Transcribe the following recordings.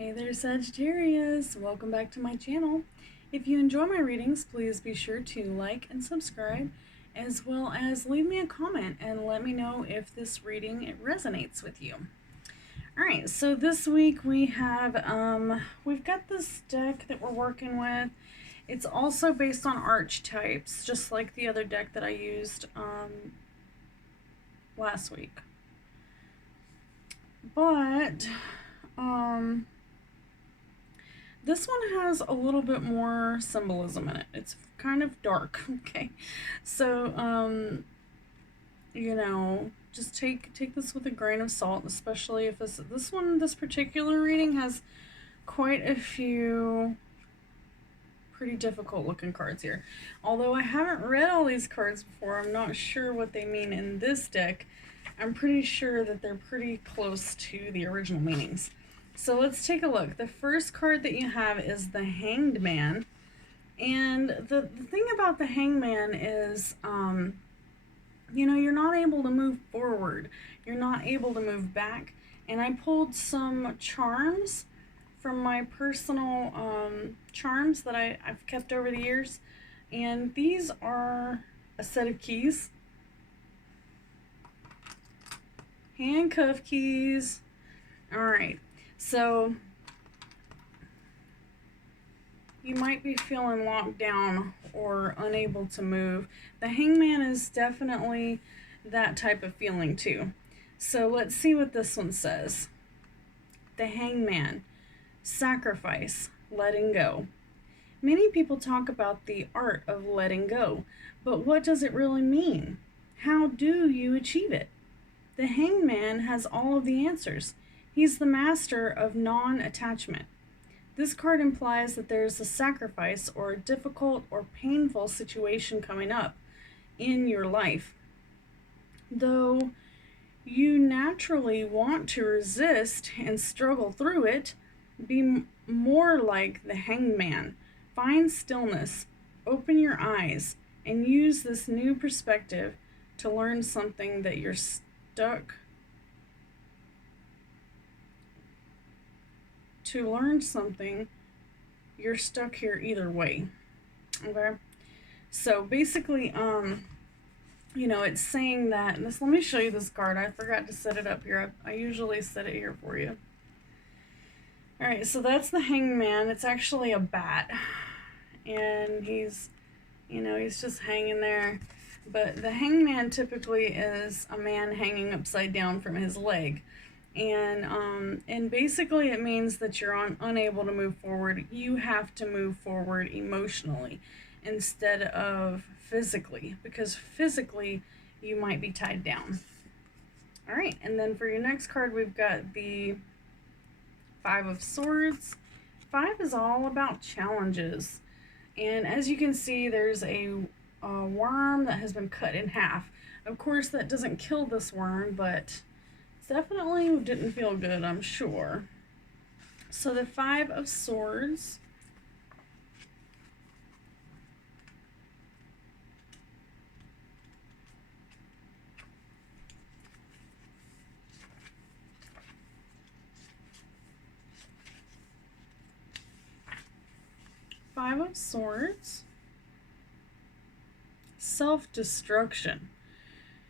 Hey there, Sagittarius! Welcome back to my channel. If you enjoy my readings, please be sure to like and subscribe, as well as leave me a comment and let me know if this reading resonates with you. Alright, so this week we have, we've got this deck that we're working with. It's also based on archetypes, just like the other deck that I used last week. But, this one has a little bit more symbolism in it. It's kind of dark, okay? So, you know, just take this with a grain of salt, especially if this particular reading has quite a few pretty difficult looking cards here. Although I haven't read all these cards before, I'm not sure what they mean in this deck. I'm pretty sure that they're pretty close to the original meanings. So let's take a look. The first card that you have is the Hanged Man. And the thing about the Hangman is, you know, you're not able to move forward. You're not able to move back. And I pulled some charms from my personal charms that I've kept over the years. And these are a set of keys. Handcuff keys. Alright. So, you might be feeling locked down or unable to move. The Hangman is definitely that type of feeling too. So let's see what this one says. The Hangman, sacrifice, letting go. Many people talk about the art of letting go, but what does it really mean? How do you achieve it? The Hangman has all of the answers. He's the master of non-attachment. This card implies that there's a sacrifice or a difficult or painful situation coming up in your life. Though you naturally want to resist and struggle through it, be more like the Hangman. Find stillness, open your eyes, and use this new perspective to learn something that you're stuck you're stuck here either way. Okay, so basically, you know, it's saying that let me show you this card. I forgot to set it up here. I usually set it here for you. All right, so that's the Hangman. It's actually a bat, and he's, you know, he's just hanging there. But the Hangman typically is a man hanging upside down from his leg. And basically it means that you're unable to move forward. You have to move forward emotionally instead of physically, because physically you might be tied down. All right, and then for your next card, we've got the Five of Swords. Five is all about challenges. And as you can see, there's a worm that has been cut in half. Of course, that doesn't kill this worm, but definitely didn't feel good, I'm sure. So the Five of Swords. Five of Swords. Self-destruction.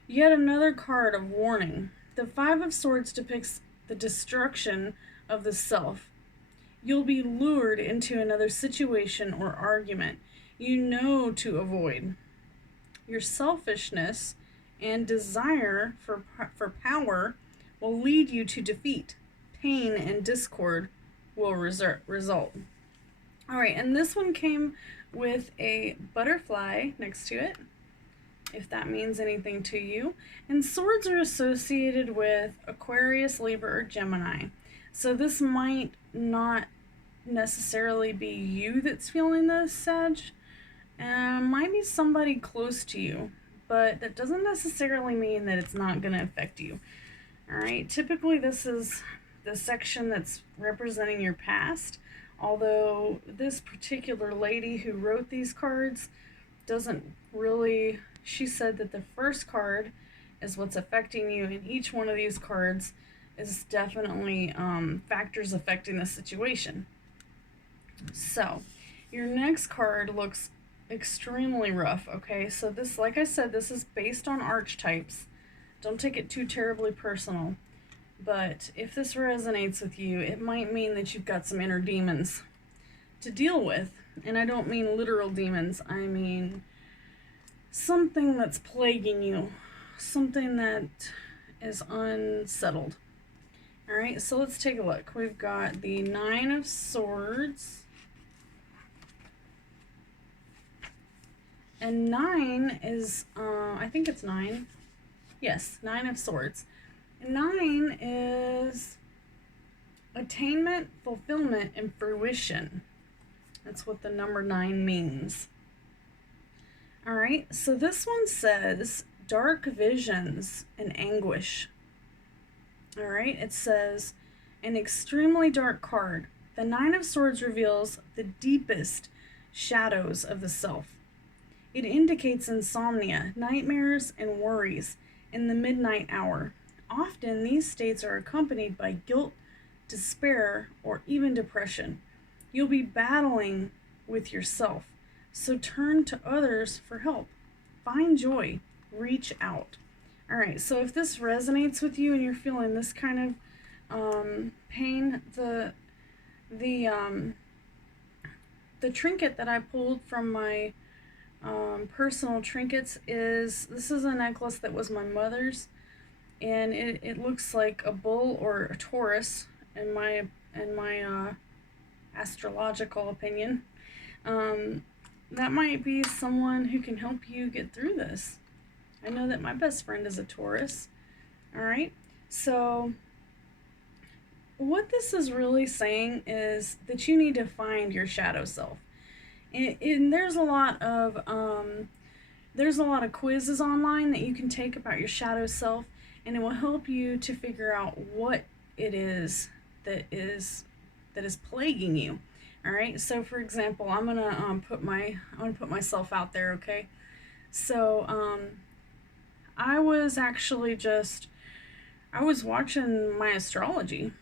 Yet another card of warning. The Five of Swords depicts the destruction of the self. You'll be lured into another situation or argument you know to avoid. Your selfishness and desire for power will lead you to defeat. Pain and discord will result. Alright, and this one came with a butterfly next to it, if that means anything to you. And swords are associated with Aquarius, Libra, or Gemini. So this might not necessarily be you that's feeling this, Sag. Might be somebody close to you, but that doesn't necessarily mean that it's not going to affect you. Alright, typically this is the section that's representing your past, although this particular lady who wrote these cards doesn't really. She said that the first card is what's affecting you, and each one of these cards is definitely factors affecting the situation. So, your next card looks extremely rough, okay? So this, like I said, this is based on archetypes. Don't take it too terribly personal. But if this resonates with you, it might mean that you've got some inner demons to deal with. And I don't mean literal demons. I mean something that's plaguing you. Something that is unsettled. Alright, so let's take a look. We've got the Nine of Swords. And 9 is, I think it's 9. Yes, 9 of Swords. 9 is attainment, fulfillment, and fruition. That's what the number 9 means. Alright, so this one says dark visions and anguish. Alright, it says an extremely dark card. The 9 of Swords reveals the deepest shadows of the self. It indicates insomnia, nightmares, and worries in the midnight hour. Often, these states are accompanied by guilt, despair, or even depression. You'll be battling with yourself, so turn to others for help. Find joy. Reach out. All right, so if this resonates with you and you're feeling this kind of pain, the trinket that I pulled from my personal trinkets is, this is a necklace that was my mother's, and it looks like a bull or a Taurus in my astrological opinion. That might be someone who can help you get through this. I know that my best friend is a Taurus. All right, so what this is really saying is that you need to find your shadow self. And there's a lot of quizzes online that you can take about your shadow self, and it will help you to figure out what it is that is plaguing you. All right. So, for example, I'm gonna put myself out there. Okay. So, I was watching my astrology,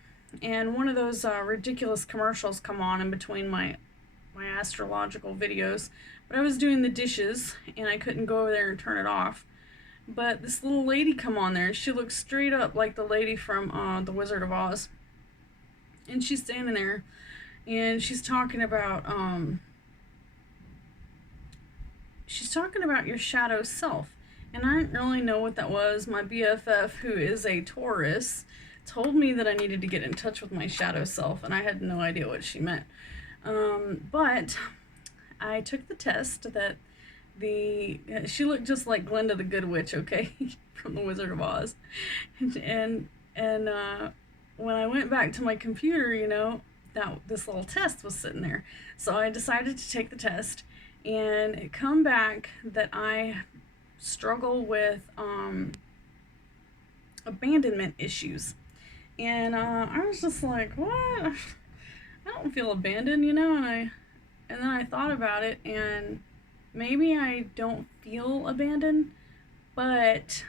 and one of those ridiculous commercials come on in between my astrological videos, but I was doing the dishes and I couldn't go over there and turn it off. But this little lady come on there, and she looks straight up like the lady from The Wizard of Oz, and she's standing there and she's talking about your shadow self. And I didn't really know what that was. My BFF, who is a Taurus, told me that I needed to get in touch with my shadow self, and I had no idea what she meant. But I took the test that she looked just like Glinda the Good Witch, okay, from The Wizard of Oz. And when I went back to my computer, that this little test was sitting there. So I decided to take the test, and it come back that I struggle with abandonment issues. And I was just like, what? I don't feel abandoned, and then I thought about it, and maybe I don't feel abandoned, but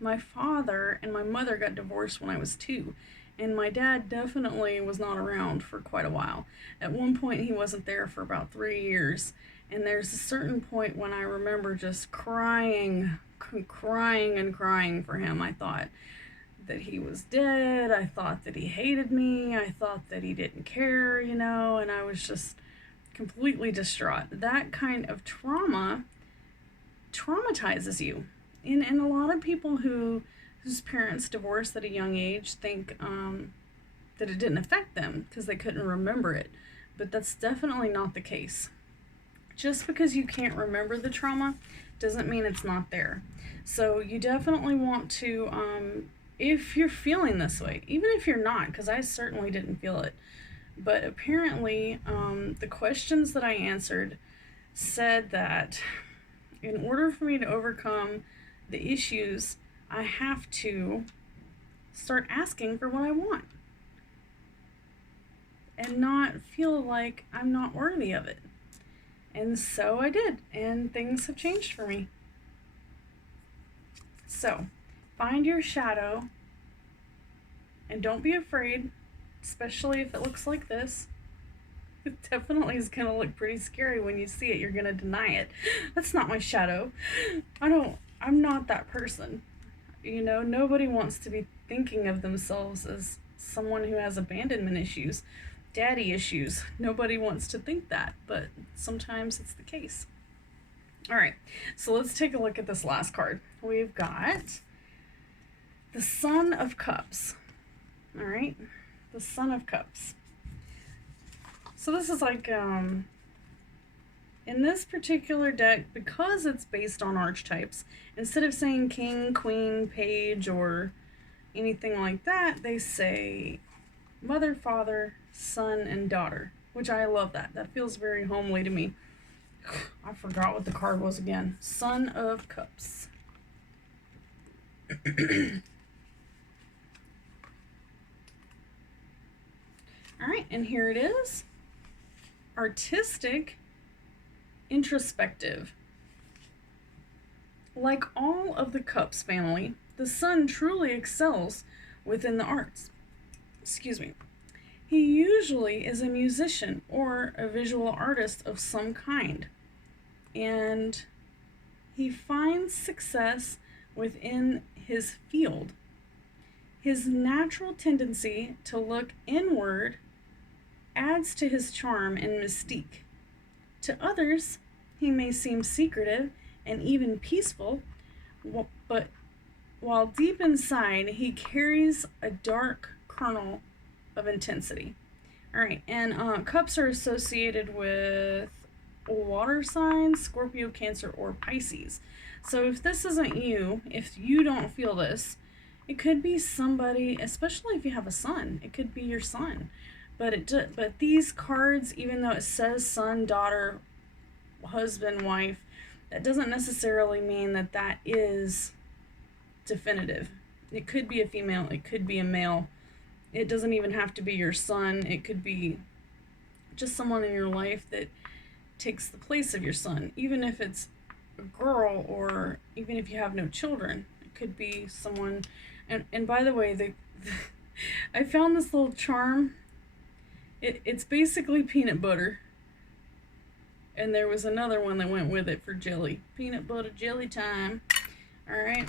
my father and my mother got divorced when I was 2, and my dad definitely was not around for quite a while. At one point, he wasn't there for about 3 years, and there's a certain point when I remember just crying and crying for him. I thought that he was dead. I thought that he hated me. I thought that he didn't care, and I was just completely distraught. That kind of trauma traumatizes you. And a lot of people whose parents divorced at a young age think that it didn't affect them because they couldn't remember it. But that's definitely not the case. Just because you can't remember the trauma doesn't mean it's not there. So you definitely want to, if you're feeling this way, even if you're not, because I certainly didn't feel it, but apparently the questions that I answered said that in order for me to overcome the issues, I have to start asking for what I want and not feel like I'm not worthy of it. And so I did, and things have changed for me. So, find your shadow, And don't be afraid, especially if it looks like this. It definitely is going to look pretty scary when you see it. You're going to deny it. That's not my shadow. I'm not that person. You know, nobody wants to be thinking of themselves as someone who has abandonment issues, daddy issues. Nobody wants to think that, but sometimes it's the case. All right, so let's take a look at this last card. We've got the Son of Cups. All right, the Son of Cups. So this is like, in this particular deck, because it's based on archetypes, instead of saying king, queen, page, or anything like that, they say mother, father, son, and daughter, which I love that. That feels very homely to me. I forgot what the card was again. Son of Cups. All right, and here it is. Artistic, introspective. Like all of the Cups family, the Sun truly excels within the arts. Excuse me. He usually is a musician or a visual artist of some kind, and he finds success within his field. His natural tendency to look inward adds to his charm and mystique. To others, he may seem secretive and even peaceful, but while deep inside, he carries a dark kernel of intensity. All right, and cups are associated with water signs, Scorpio, Cancer, or Pisces. So if this isn't you, if you don't feel this, it could be somebody, especially if you have a son, it could be your son. But these cards, even though it says son, daughter, husband, wife, that doesn't necessarily mean that that is definitive. It could be a female, it could be a male. It doesn't even have to be your son. It could be just someone in your life that takes the place of your son, even if it's a girl or even if you have no children. It could be someone. And by the way, I found this little charm. It's basically peanut butter. And there was another one that went with it for jelly. Peanut butter jelly time. All right.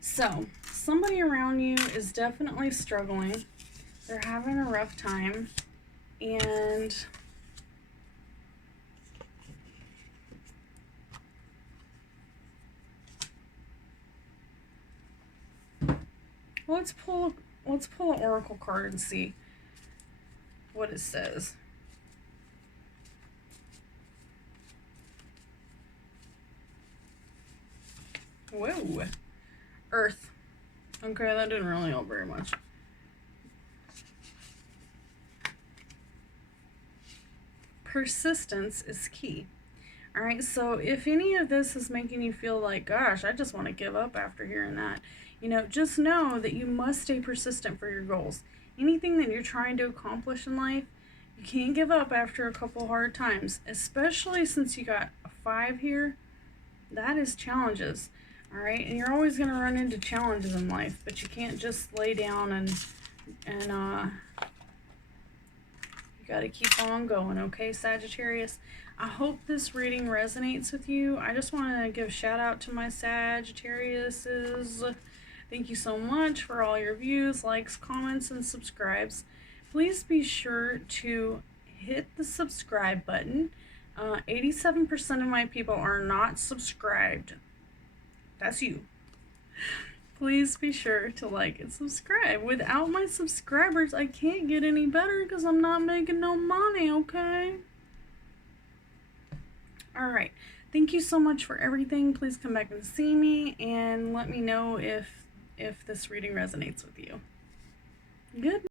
So, somebody around you is definitely struggling. They're having a rough time. And let's pull an oracle card and see what it says. Whoa. Earth. Okay, that didn't really help very much. Persistence is key. All right, so if any of this is making you feel like, gosh, I just want to give up after hearing that, you know, just know that you must stay persistent for your goals. Anything that you're trying to accomplish in life, you can't give up after a couple hard times, especially since you got a 5 here. That is challenges. All right, and you're always going to run into challenges in life, but you can't just lay down and you got to keep on going, okay, Sagittarius? I hope this reading resonates with you. I just want to give a shout out to my Sagittariuses. Thank you so much for all your views, likes, comments, and subscribes. Please be sure to hit the subscribe button. 87% of my people are not subscribed. That's you. Please be sure to like and subscribe. Without my subscribers, I can't get any better because I'm not making no money, okay? Alright. Thank you so much for everything. Please come back and see me and let me know if this reading resonates with you. Good.